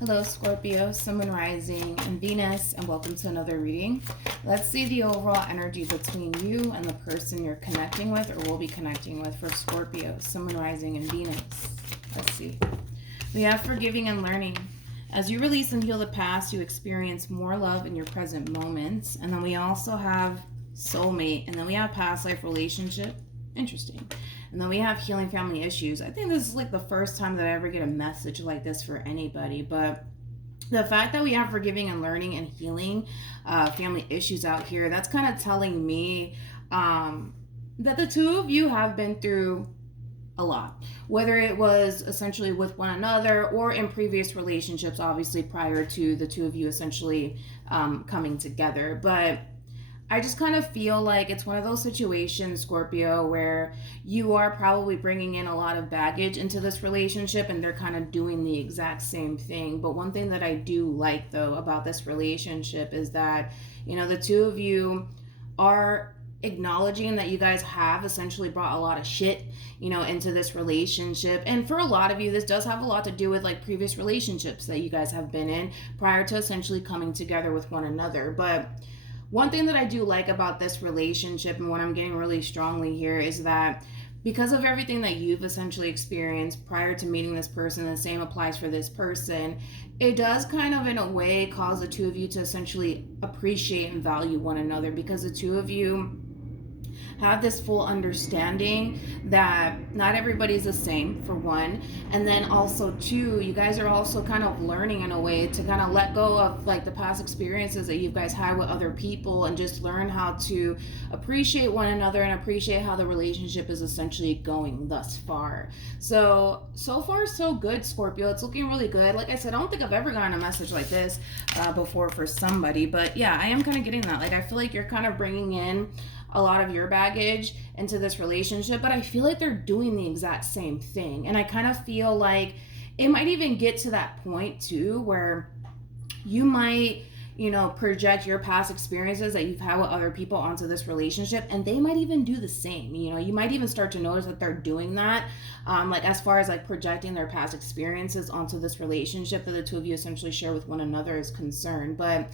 Hello, Scorpio, Sun, Moon, Rising, and Venus, and welcome to another reading. Let's see the overall energy between you and the person you're connecting with or will be connecting with for Scorpio, Sun, Moon, Rising, and Venus. Let's see. We have forgiving and learning. As you release and heal the past, you experience more love in your present moments. And then we also have soulmate, and then we have past life relationship. Interesting. And then we have healing family issues. I think this is like the first time that I ever get a message like this for anybody. But the fact that we have forgiving and learning and healing family issues out here, that's kind of telling me that the two of you have been through a lot, whether it was essentially with one another or in previous relationships, obviously prior to the two of you essentially coming together. But I just kind of feel like it's one of those situations, Scorpio, where you are probably bringing in a lot of baggage into this relationship and they're kind of doing the exact same thing. But one thing that I do like, though, about this relationship is that, the two of you are acknowledging that you guys have essentially brought a lot of shit, into this relationship. And for a lot of you, this does have a lot to do with like previous relationships that you guys have been in prior to essentially coming together with one another. But one thing that I do like about this relationship and what I'm getting really strongly here is that because of everything that you've essentially experienced prior to meeting this person, the same applies for this person, it does kind of in a way cause the two of you to essentially appreciate and value one another, because the two of you have this full understanding that not everybody's the same, for one, and then also two, you guys are also kind of learning in a way to kind of let go of like the past experiences that you guys had with other people and just learn how to appreciate one another and appreciate how the relationship is essentially going thus far. So far so good, Scorpio. It's looking really good. Like I said, I don't think I've ever gotten a message like this before for somebody, but yeah, I am kind of getting that. Like I feel like you're kind of bringing in a lot of your baggage into this relationship, but I feel like they're doing the exact same thing. And I kind of feel like it might even get to that point too where you might project your past experiences that you've had with other people onto this relationship, and they might even do the same. You might even start to notice that they're doing that, like as far as like projecting their past experiences onto this relationship that the two of you essentially share with one another is concerned. But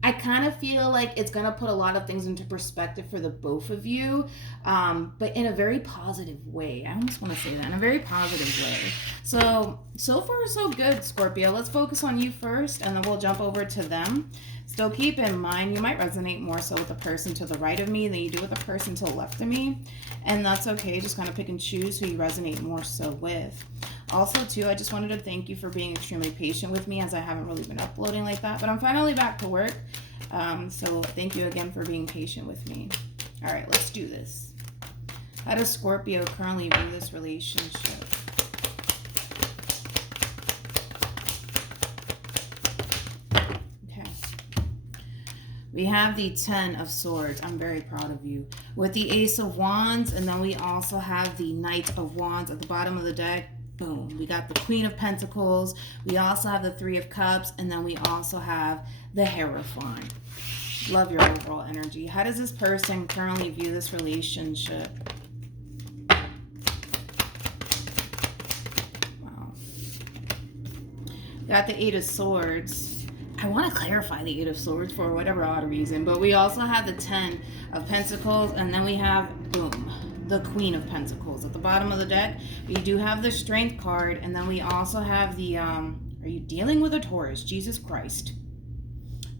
I kind of feel like it's going to put a lot of things into perspective for the both of you, but in a very positive way. I almost want to say that, in a very positive way. So far, so good, Scorpio. Let's focus on you first, and then we'll jump over to them. Still keep in mind, you might resonate more so with the person to the right of me than you do with the person to the left of me, and that's okay. Just kind of pick and choose who you resonate more so with. Also, too, I just wanted to thank you for being extremely patient with me, as I haven't really been uploading like that, but I'm finally back to work. So thank you again for being patient with me. All right, let's do this. How does Scorpio currently view this relationship? Okay. We have the 10 of Swords. I'm very proud of you. With the Ace of Wands, and then we also have the Knight of Wands at the bottom of the deck. Boom. We got the Queen of Pentacles. We also have the Three of Cups. And then we also have the Hierophant. Love your overall energy. How does this person currently view this relationship? Wow. Got the Eight of Swords. I want to clarify the Eight of Swords for whatever odd reason. But we also have the 10 of Pentacles. And then we have, boom, the Queen of Pentacles at the bottom of the deck. We do have the Strength card, and then we also have the are you dealing with a Taurus? Jesus Christ.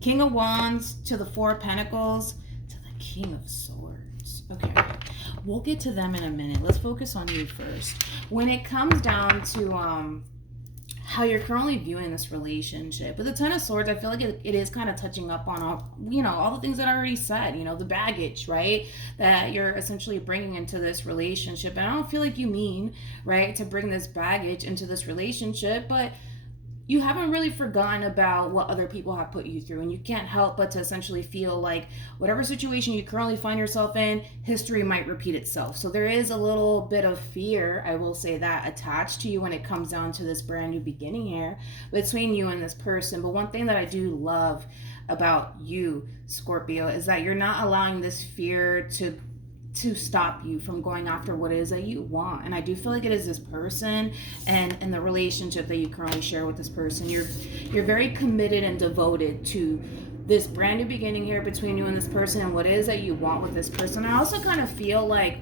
King of Wands to the Four of Pentacles to the King of Swords. Okay, we'll get to them in a minute. Let's focus on you first. When it comes down to how you're currently viewing this relationship. With the 10 of Swords, I feel like it is kind of touching up on all the things that I already said, the baggage, right, that you're essentially bringing into this relationship. And I don't feel like you mean, right, to bring this baggage into this relationship, but you haven't really forgotten about what other people have put you through, and you can't help but to essentially feel like whatever situation you currently find yourself in, history might repeat itself. So there is a little bit of fear, I will say that, attached to you when it comes down to this brand new beginning here between you and this person. But one thing that I do love about you, Scorpio, is that you're not allowing this fear to to stop you from going after what it is that you want. And I do feel like it is this person and the relationship that you currently share with this person. You're very committed and devoted to this brand new beginning here between you and this person and what it is that you want with this person. I also kind of feel like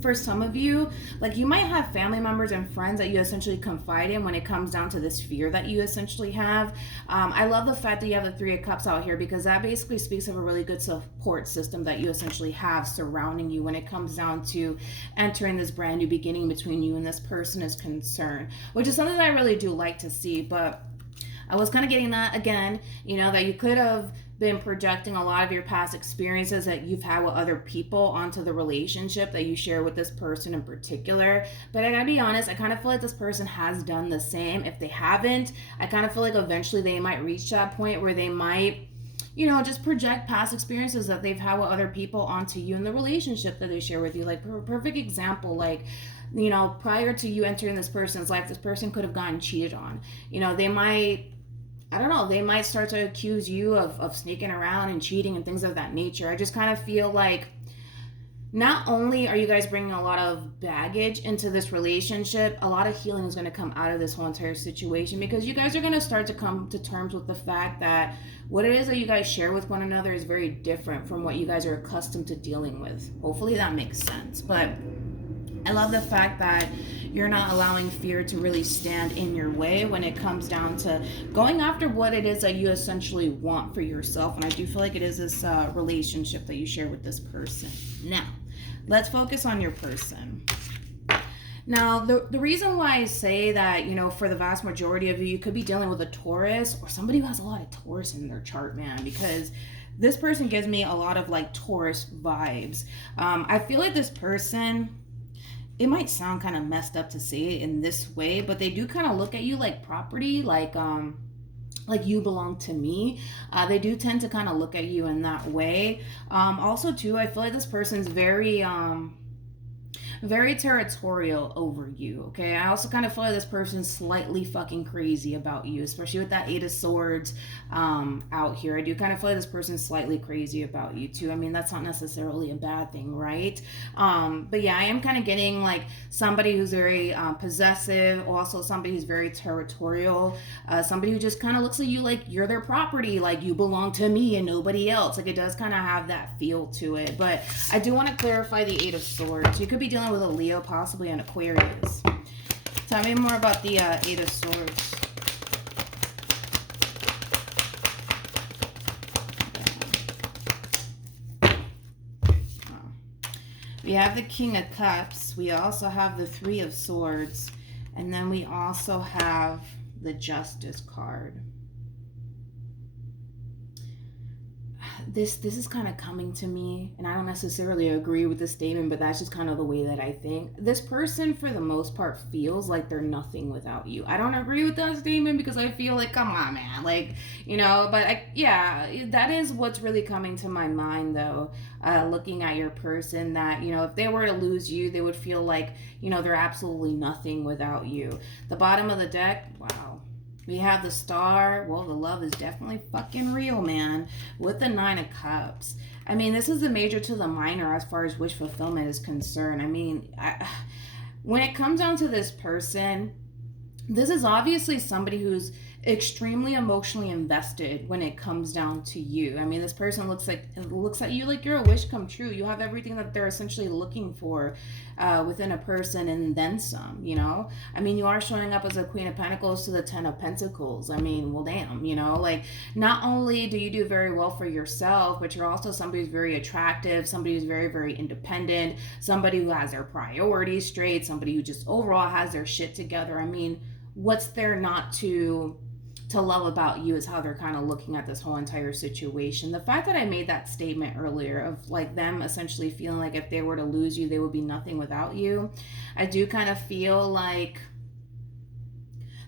for some of you, like you might have family members and friends that you essentially confide in when it comes down to this fear that you essentially have. I love the fact that you have the Three of Cups out here, because that basically speaks of a really good support system that you essentially have surrounding you when it comes down to entering this brand new beginning between you and this person is concerned, which is something that I really do like to see. But I was kind of getting that again, that you could have been projecting a lot of your past experiences that you've had with other people onto the relationship that you share with this person in particular. But I gotta be honest, I kind of feel like this person has done the same. If they haven't, I kind of feel like eventually they might reach that point where they might, just project past experiences that they've had with other people onto you in the relationship that they share with you. Like, perfect example, like, prior to you entering this person's life, this person could have gotten cheated on. They might, I don't know, they might start to accuse you of sneaking around and cheating and things of that nature. I just kind of feel like not only are you guys bringing a lot of baggage into this relationship, a lot of healing is going to come out of this whole entire situation, because you guys are going to start to come to terms with the fact that what it is that you guys share with one another is very different from what you guys are accustomed to dealing with. Hopefully that makes sense. But I love the fact that you're not allowing fear to really stand in your way when it comes down to going after what it is that you essentially want for yourself. And I do feel like it is this relationship that you share with this person. Now, let's focus on your person. Now, the reason why I say that, for the vast majority of you, you could be dealing with a Taurus or somebody who has a lot of Taurus in their chart, man, because this person gives me a lot of like Taurus vibes. I feel like this person, it might sound kind of messed up to say it in this way, but they do kind of look at you like property, like you belong to me. They do tend to kind of look at you in that way. Also too, I feel like this person's very territorial over you, okay? I also kind of feel like this person's slightly fucking crazy about you, especially with that Eight of Swords out here. I do kind of feel like this person's slightly crazy about you too. I mean, that's not necessarily a bad thing, right? But yeah, I am kind of getting like somebody who's very possessive, also somebody who's very territorial, somebody who just kind of looks at you like you're their property, like you belong to me and nobody else. Like, it does kind of have that feel to it. But I do want to clarify the Eight of Swords. You could be dealing with a Leo, possibly an Aquarius. Tell me more about the Eight of Swords. We have the King of Cups. We also have the Three of Swords. And then we also have the Justice card. This is kind of coming to me, and I don't necessarily agree with this statement, but that's just kind of the way that I think. This person, for the most part, feels like they're nothing without you. I don't agree with that statement because I feel like, come on, man, like, but that is what's really coming to my mind, though, looking at your person, that, if they were to lose you, they would feel like, they're absolutely nothing without you. The bottom of the deck, wow. We have the Star. Well, the love is definitely fucking real, man. With the Nine of Cups. I mean, this is the major to the minor as far as wish fulfillment is concerned. I mean, when it comes down to this person, this is obviously somebody who's extremely emotionally invested when it comes down to you. I mean, this person looks at you like you're a wish come true. You have everything that they're essentially looking for within a person, and then some, I mean, you are showing up as a Queen of Pentacles to the Ten of Pentacles. I mean, well, damn, like, not only do you do very well for yourself, but you're also somebody who's very attractive, somebody who's very, very independent, somebody who has their priorities straight, somebody who just overall has their shit together. I mean, what's there not to love about you is how they're kind of looking at this whole entire situation. The fact that I made that statement earlier of like them essentially feeling like if they were to lose you, they would be nothing without you. I do kind of feel like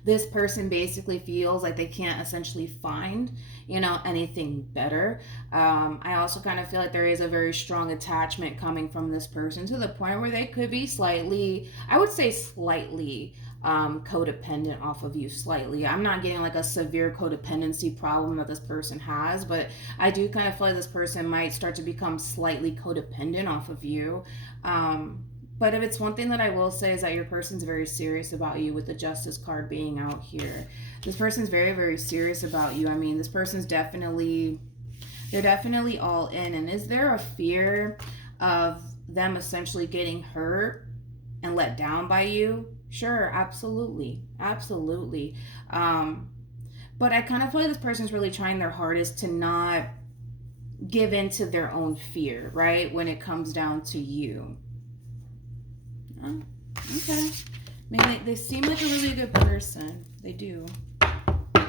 this person basically feels like they can't essentially find, anything better. I also kind of feel like there is a very strong attachment coming from this person to the point where they could be slightly, I would say slightly, codependent off of you slightly. I'm not getting like a severe codependency problem that this person has, but I do kind of feel like this person might start to become slightly codependent off of you. But if it's one thing that I will say is that your person's very serious about you with the Justice card being out here. This person's very, very serious about you. I mean, this person's they're definitely all in. And is there a fear of them essentially getting hurt and let down by you? Sure, absolutely. Absolutely. But I kind of feel like this person's really trying their hardest to not give in to their own fear, right? When it comes down to you. Oh, okay. I mean, they seem like a really good person. They do. All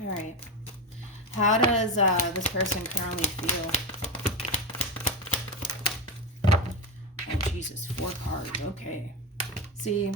right. How does this person currently feel? Oh, Jesus. 4 cards. Okay. See,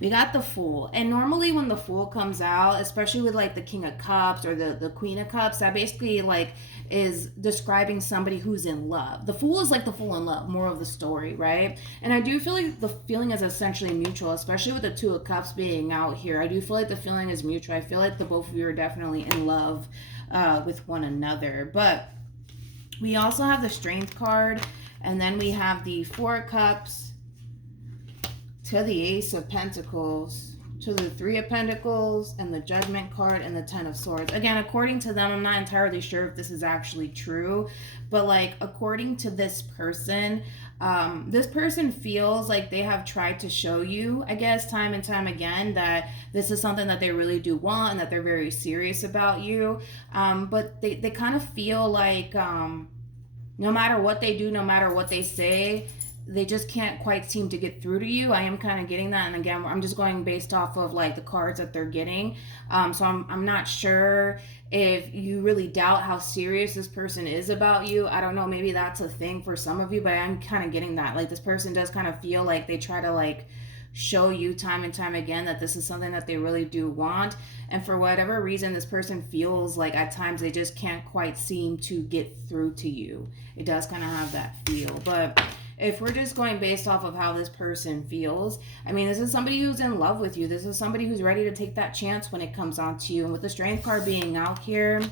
we got the Fool. And normally when the Fool comes out, especially with like the King of Cups or the Queen of Cups, that basically like is describing somebody who's in love. The Fool is like the fool in love, more of the story, right? And I do feel like the feeling is essentially mutual, especially with the 2 of Cups being out here. I do feel like the feeling is mutual. I feel like the both of you are definitely in love with one another. But we also have the Strength card, and then we have the 4 of Cups to the Ace of Pentacles, to the 3 of Pentacles, and the Judgment card, and the 10 of Swords. Again, according to them, I'm not entirely sure if this is actually true, but like according to this person feels like they have tried to show you, I guess, time and time again that this is something that they really do want and that they're very serious about you. But they kind of feel like no matter what they do, no matter what they say, they just can't quite seem to get through to you. I am kind of getting that. And again, I'm just going based off of like the cards that they're getting. So I'm not sure if you really doubt how serious this person is about you. I don't know. Maybe that's a thing for some of you, but I'm kind of getting that. Like this person does kind of feel like they try to like show you time and time again that this is something that they really do want. And for whatever reason, this person feels like at times they just can't quite seem to get through to you. It does kind of have that feel. But if we're just going based off of how this person feels, I mean, this is somebody who's in love with you. This is somebody who's ready to take that chance when it comes on to you. And with the Strength card being out here,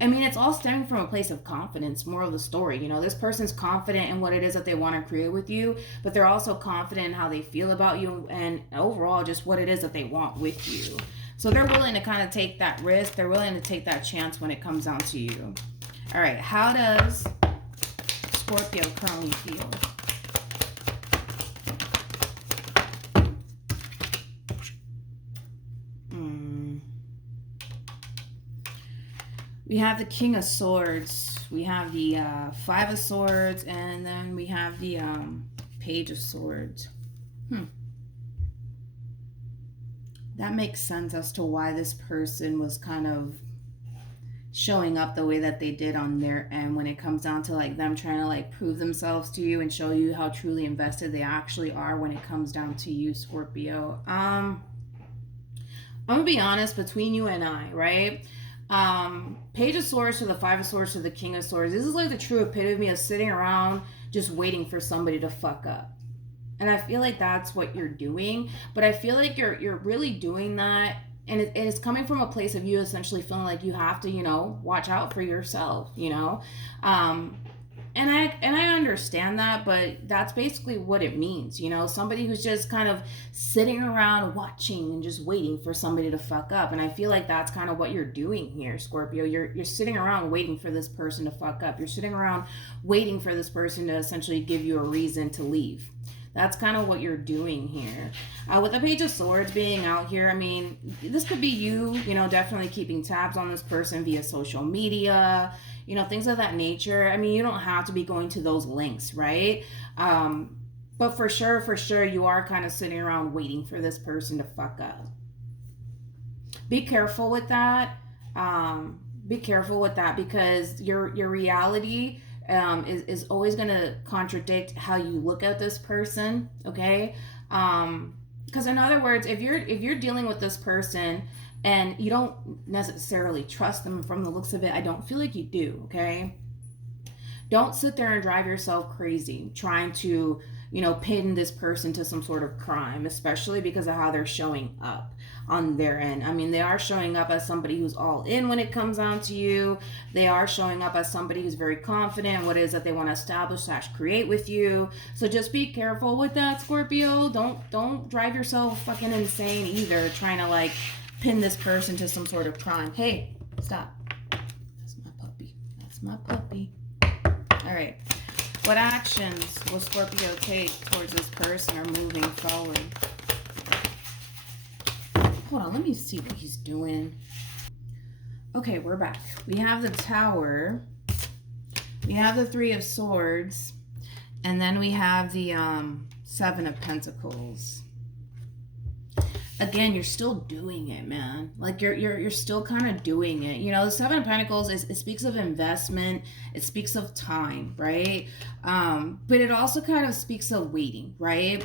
I mean, it's all stemming from a place of confidence, more of the story. You know, this person's confident in what it is that they want to create with you, but they're also confident in how they feel about you and overall just what it is that they want with you. So they're willing to kind of take that risk. They're willing to take that chance when it comes down to you. All right, how does Scorpio currently feel? We have the King of Swords. We have the 5 of Swords, and then we have the Page of Swords. That makes sense as to why this person was kind of showing up the way that they did on their end when it comes down to like them trying to like prove themselves to you and show you how truly invested they actually are when it comes down to you, Scorpio. I'm gonna be honest, between you and I, right? Page of Swords to the 5 of Swords to the King of Swords. This is like the true epitome of sitting around just waiting for somebody to fuck up. And I feel like that's what you're doing, but I feel like you're really doing that, and it's coming from a place of you essentially feeling like you have to, you know, watch out for yourself, you know. And I understand that, but that's basically what it means, you know, somebody who's just kind of sitting around watching and just waiting for somebody to fuck up. And I feel like that's kind of what you're doing here, Scorpio. You're sitting around waiting for this person to fuck up. You're sitting around waiting for this person to essentially give you a reason to leave. That's kind of what you're doing here. With the Page of Swords being out here, I mean, this could be you, you know, definitely keeping tabs on this person via social media, you know, things of that nature. I mean, you don't have to be going to those links, right? But for sure, you are kind of sitting around waiting for this person to fuck up. Be careful with that. Be careful with that, because your reality is always going to contradict how you look at this person, okay? Because in other words, if you're dealing with this person and you don't necessarily trust them from the looks of it, I don't feel like you do, okay? Don't sit there and drive yourself crazy trying to, you know, pin this person to some sort of crime, especially because of how they're showing up on their end. I mean, they are showing up as somebody who's all in when it comes down to you. They are showing up as somebody who's very confident in what it is that they want to establish / create with you. So just be careful with that, Scorpio. Don't drive yourself fucking insane either, trying to like pin this person to some sort of crime. Hey, stop. That's my puppy. That's my puppy. All right. What actions will Scorpio take towards this person or moving forward? Hold on, let me see what he's doing. Okay, we're back. We have the Tower. We have the Three of Swords. And then we have the Seven of Pentacles. Again, you're still doing it, man. Like you're still kind of doing it. You know, the Seven of Pentacles it speaks of investment. It speaks of time, right? But it also kind of speaks of waiting, right?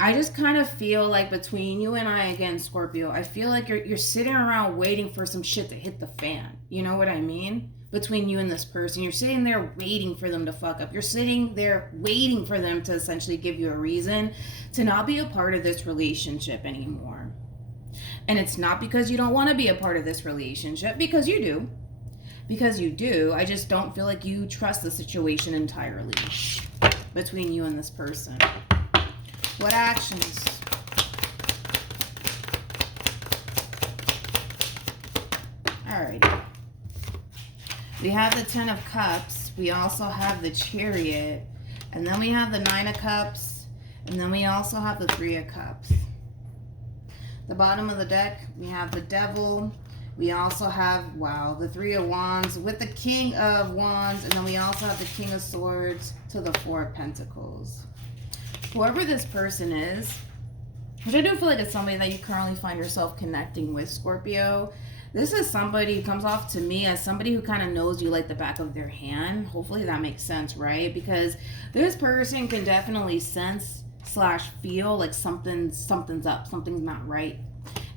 I just kind of feel like between you and I, again, Scorpio, I feel like you're sitting around waiting for some shit to hit the fan. You know what I mean? Between you and this person, you're sitting there waiting for them to fuck up. You're sitting there waiting for them to essentially give you a reason to not be a part of this relationship anymore. And it's not because you don't want to be a part of this relationship, because you do. Because you do. I just don't feel like you trust the situation entirely between you and this person. What actions? Alrighty. We have the Ten of Cups. We also have the Chariot. And then we have the Nine of Cups. And then we also have the Three of Cups. The bottom of the deck, we have the Devil. We also have, wow, the Three of Wands with the King of Wands. And then we also have the King of Swords to the Four of Pentacles. Whoever this person is, which I do feel like it's somebody that you currently find yourself connecting with, Scorpio. This is somebody who comes off to me as somebody who kind of knows you like the back of their hand. Hopefully that makes sense, right? Because this person can definitely sense / feel like something's up, something's not right.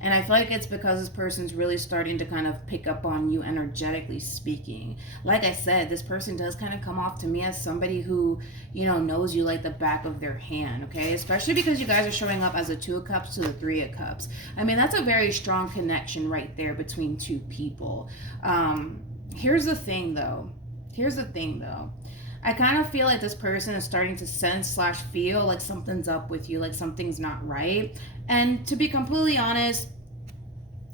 And I feel like it's because this person's really starting to kind of pick up on you energetically speaking. Like I said, this person does kind of come off to me as somebody who, you know, knows you like the back of their hand, okay? Especially because you guys are showing up as a Two of Cups to the Three of Cups. I mean, that's a very strong connection right there between two people. Here's the thing, though. I kind of feel like this person is starting to sense / feel like something's up with you, like something's not right. And to be completely honest,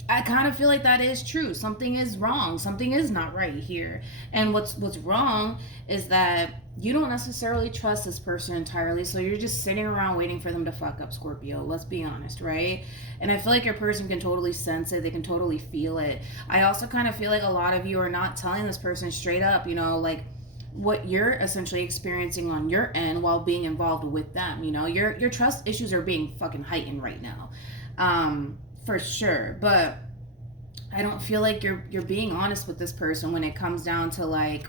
I kind of feel like that is true. Something is wrong. Something is not right here. And what's wrong is that you don't necessarily trust this person entirely. So you're just sitting around waiting for them to fuck up, Scorpio. Let's be honest, right? And I feel like your person can totally sense it. They can totally feel it. I also kind of feel like a lot of you are not telling this person straight up, you know, like what you're essentially experiencing on your end while being involved with them. You know, your trust issues are being fucking heightened right now. For sure. But I don't feel like you're being honest with this person when it comes down to like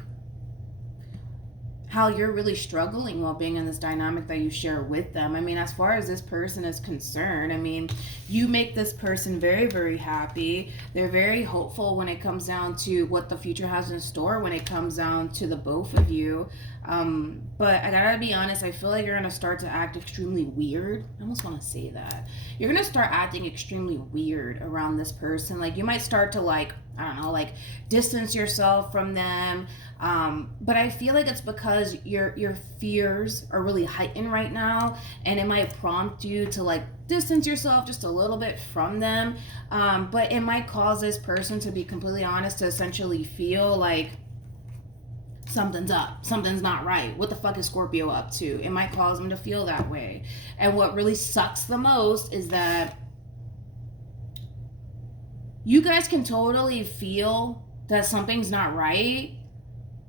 how you're really struggling while being in this dynamic that you share with them. I mean, as far as this person is concerned, I mean, you make this person very, very happy. They're very hopeful when it comes down to what the future has in store, when it comes down to the both of you. But I gotta be honest, I feel like you're gonna start to act extremely weird. I almost want to say that. You're gonna start acting extremely weird around this person. Like you might start to like, I don't know, like distance yourself from them. But I feel like it's because your fears are really heightened right now, and it might prompt you to like distance yourself just a little bit from them. But it might cause this person, to be completely honest, to essentially feel like something's up, something's not right. What the fuck is Scorpio up to? It might cause them to feel that way. And what really sucks the most is that you guys can totally feel that something's not right,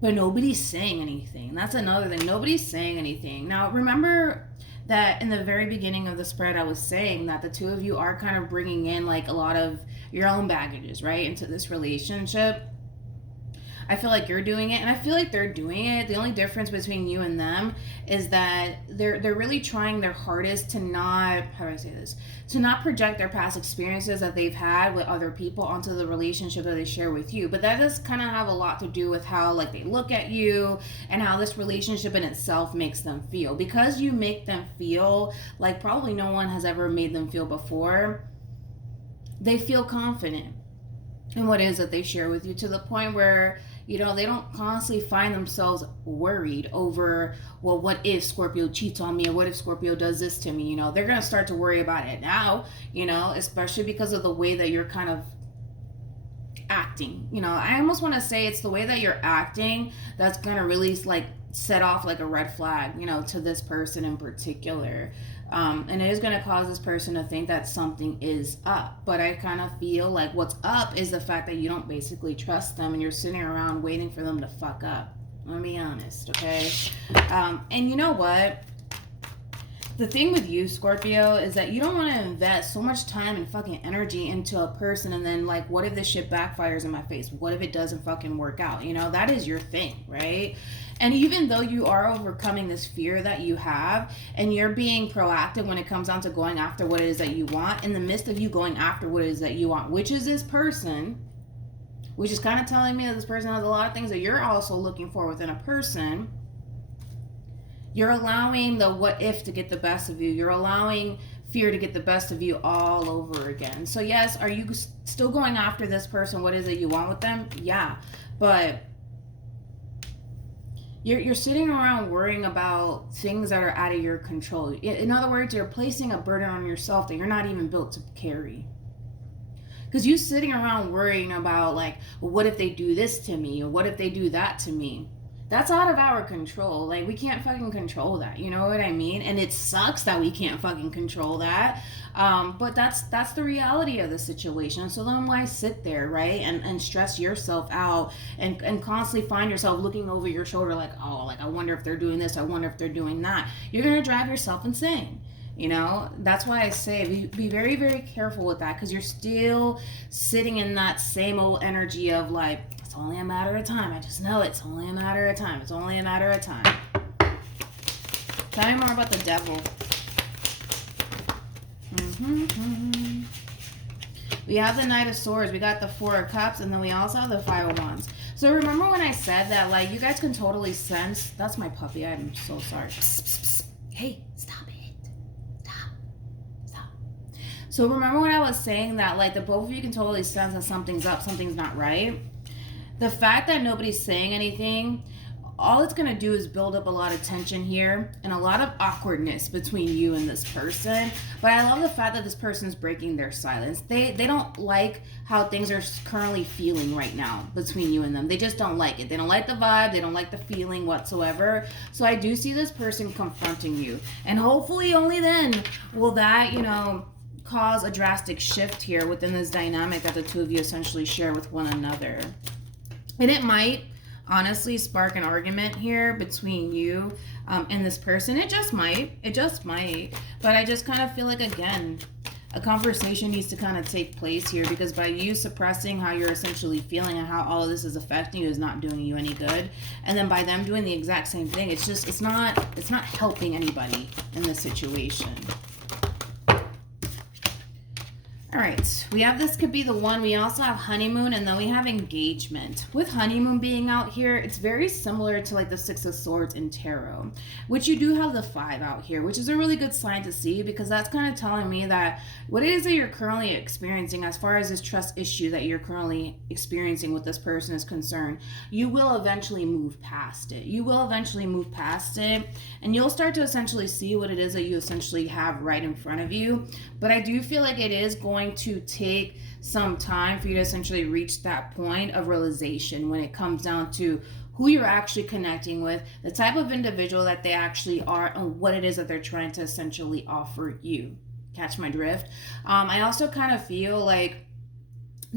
but nobody's saying anything. That's another thing. Nobody's saying anything. Now, remember that in the very beginning of the spread, I was saying that the two of you are kind of bringing in like a lot of your own baggages, right, into this relationship. I feel like you're doing it, and I feel like they're doing it. The only difference between you and them is that they're really trying their hardest to not, how do I say this, to not project their past experiences that they've had with other people onto the relationship that they share with you. But that does kind of have a lot to do with how like they look at you and how this relationship in itself makes them feel. Because you make them feel like probably no one has ever made them feel before, they feel confident in what it is that they share with you, to the point where, you know, they don't constantly find themselves worried over, well, what if Scorpio cheats on me, or what if Scorpio does this to me? You know, they're going to start to worry about it now, you know, especially because of the way that you're kind of acting. You know, I almost want to say it's the way that you're acting that's going to really like set off like a red flag, you know, to this person in particular. And it is going to cause this person to think that something is up. But I kind of feel like what's up is the fact that you don't basically trust them, and you're sitting around waiting for them to fuck up. Let me be honest, okay? And you know what? The thing with you, Scorpio, is that you don't want to invest so much time and fucking energy into a person, and then like, what if this shit backfires in my face? What if it doesn't fucking work out? You know, that is your thing, right? And even though you are overcoming this fear that you have, and you're being proactive when it comes down to going after what it is that you want, in the midst of you going after what it is that you want, which is this person, which is kind of telling me that this person has a lot of things that you're also looking for within a person, you're allowing the what if to get the best of you. You're allowing fear to get the best of you all over again. So yes, are you still going after this person? What is it you want with them? Yeah, but you're sitting around worrying about things that are out of your control. In other words, you're placing a burden on yourself that you're not even built to carry. Because you sitting around worrying about like, well, what if they do this to me? Or what if they do that to me? That's out of our control. Like, we can't fucking control that. You know what I mean? And it sucks that we can't fucking control that. But that's the reality of the situation. So then why sit there, right? And stress yourself out and constantly find yourself looking over your shoulder like, oh, like, I wonder if they're doing this. I wonder if they're doing that. You're going to drive yourself insane. You know, that's why I say be very, very careful with that, because you're still sitting in that same old energy of like, it's only a matter of time. I just know it's only a matter of time. It's only a matter of time. Tell me more about the devil. We have the Knight of Swords. We got the Four of Cups. And then we also have the Five of Wands. So remember when I said that, like, you guys can totally sense. That's my puppy. I'm so sorry. Psst, psst, psst. Hey, stop it. Stop. So remember when I was saying that, like, the both of you can totally sense that something's up, something's not right? The fact that nobody's saying anything, all it's going to do is build up a lot of tension here and a lot of awkwardness between you and this person. But I love the fact that this person's breaking their silence. They don't like how things are currently feeling right now between you and them. They just don't like it. They don't like the vibe. They don't like the feeling whatsoever. So I do see this person confronting you. And hopefully only then will that, you know, cause a drastic shift here within this dynamic that the two of you essentially share with one another. And it might honestly spark an argument here between you and this person. It just might. But I just kind of feel like, again, a conversation needs to kind of take place here, because by you suppressing how you're essentially feeling and how all of this is affecting you is not doing you any good. And then by them doing the exact same thing, it's not helping anybody in this situation. All right, we have this could be the one. We also have honeymoon, and then we have engagement. With honeymoon being out here, it's very similar to like the Six of Swords in tarot, which you do have the 5 out here, which is a really good sign to see, because that's kind of telling me that what it is that you're currently experiencing as far as this trust issue that you're currently experiencing with this person is concerned, you will eventually move past it. And you'll start to essentially see what it is that you essentially have right in front of you. But I do feel like it is going to take some time for you to essentially reach that point of realization when it comes down to who you're actually connecting with, the type of individual that they actually are, and what it is that they're trying to essentially offer you. Catch my drift? I also kind of feel like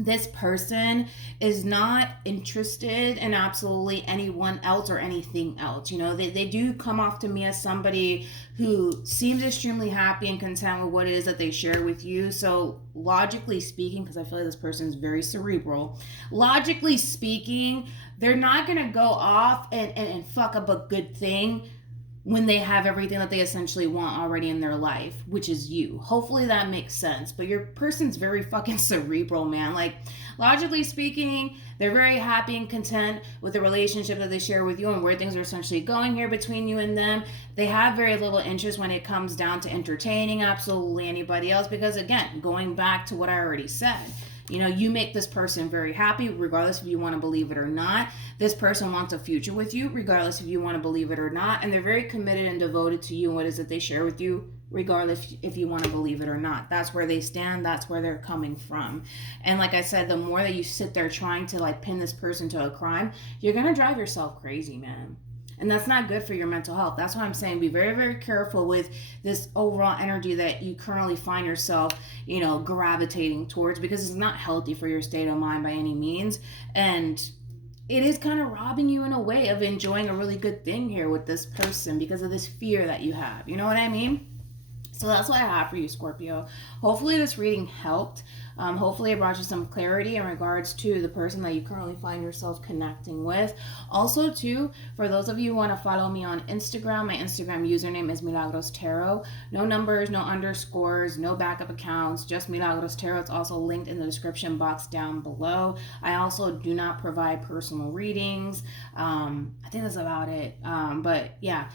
this person is not interested in absolutely anyone else or anything else. You know, they do come off to me as somebody who seems extremely happy and content with what it is that they share with you. So logically speaking, because I feel like this person is very cerebral, logically speaking, they're not going to go off and fuck up a good thing when they have everything that they essentially want already in their life, which is you. Hopefully that makes sense. But your person's very fucking cerebral, man. Like, logically speaking, they're very happy and content with the relationship that they share with you and where things are essentially going here between you and them. They have very little interest when it comes down to entertaining absolutely anybody else, because again, going back to what I already said, you know, you make this person very happy, regardless if you want to believe it or not. This person wants a future with you, regardless if you want to believe it or not. And they're very committed and devoted to you and what it is that they share with you, regardless if you want to believe it or not. That's where they stand. That's where they're coming from. And like I said, the more that you sit there trying to like pin this person to a crime, you're going to drive yourself crazy, man. And that's not good for your mental health. That's why I'm saying be very, very careful with this overall energy that you currently find yourself, you know, gravitating towards, because it's not healthy for your state of mind by any means. And it is kind of robbing you in a way of enjoying a really good thing here with this person because of this fear that you have. You know what I mean? So that's what I have for you, Scorpio. Hopefully this reading helped. Hopefully it brought you some clarity in regards to the person that you currently find yourself connecting with. Also, too, for those of you who want to follow me on Instagram, my Instagram username is MilagrosTarot. No numbers, no underscores, no backup accounts, just MilagrosTarot. It's also linked in the description box down below. I also do not provide personal readings. I think that's about it. But yeah,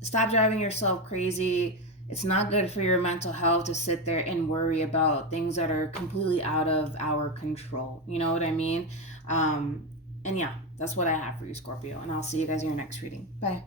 stop driving yourself crazy. It's not good for your mental health to sit there and worry about things that are completely out of our control. You know what I mean? And yeah, that's what I have for you, Scorpio. And I'll see you guys in your next reading. Bye.